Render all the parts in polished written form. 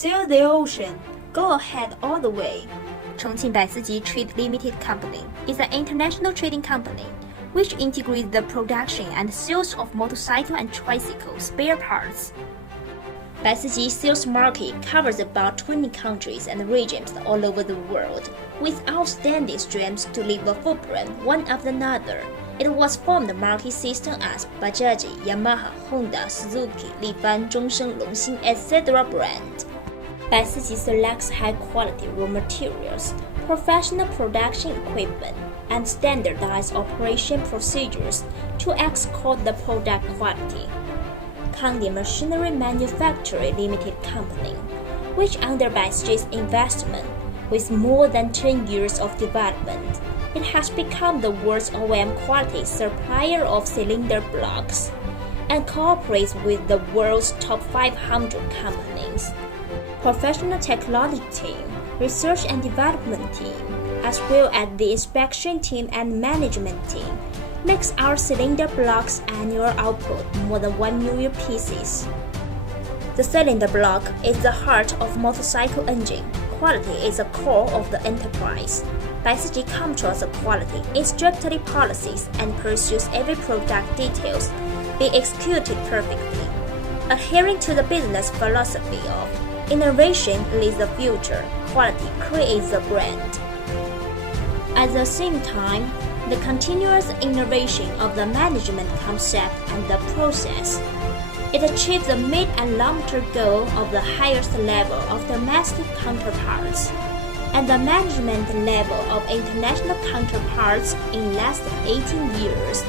Sail the ocean, go ahead all the way. Chongqing BAISIJI Trade Limited Company is an international trading company which integrates the production and sales of motorcycle and tricycle spare parts. BAISIJI sales market covers about 20 countries and regions all over the world, with outstanding strengths to leave a footprint one after another. It was formed market system as BAISIJI, Yamaha, Honda, Suzuki, Lifan, Zhongsheng, Longxing, etc. brand. BAISIJI selects high-quality raw materials, professional production equipment, and standardized operation procedures to escort the product quality. Kangdi Machinery Manufacturing Limited Company, which under BAISIJI's investment, with more than 10 years of development, it has become the world's OEM quality supplier of cylinder blocks and cooperates with the world's top 500 companies. Professional technology team, research and development team, as well as the inspection team and management team, makes our cylinder blocks annual output more than 1 million pieces. The cylinder block is the heart of motorcycle engine. Quality is the core of the enterprise. BAISIJI controls the quality in strictly policies and pursues every product details be executed perfectly, adhering to the business philosophy of innovation leads the future, quality creates the brand. At the same time, the continuous innovation of the management concept and the process. It achieves the mid and long-term goal of the highest level of domestic counterparts and the management level of international counterparts in last 18 years.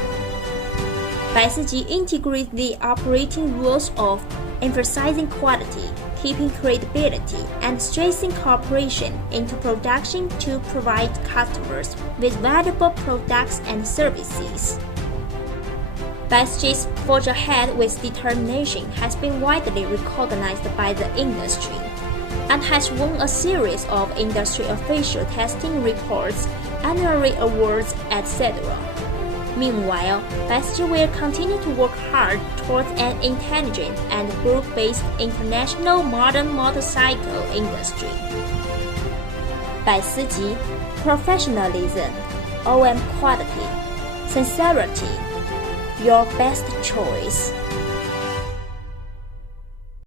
BAISIJI integrates the operating rules of emphasizing quality, keeping credibility, and stressing cooperation into production to provide customers with valuable products and services. BAISIJI's forge ahead with determination has been widely recognized by the industry and has won a series of industry official testing reports, annual awards, etc. Meanwhile, BAISIJI will continue to work hard towards an intelligent and group-based international modern motorcycle industry. BAISIJI, professionalism, OEM quality, sincerity, your best choice.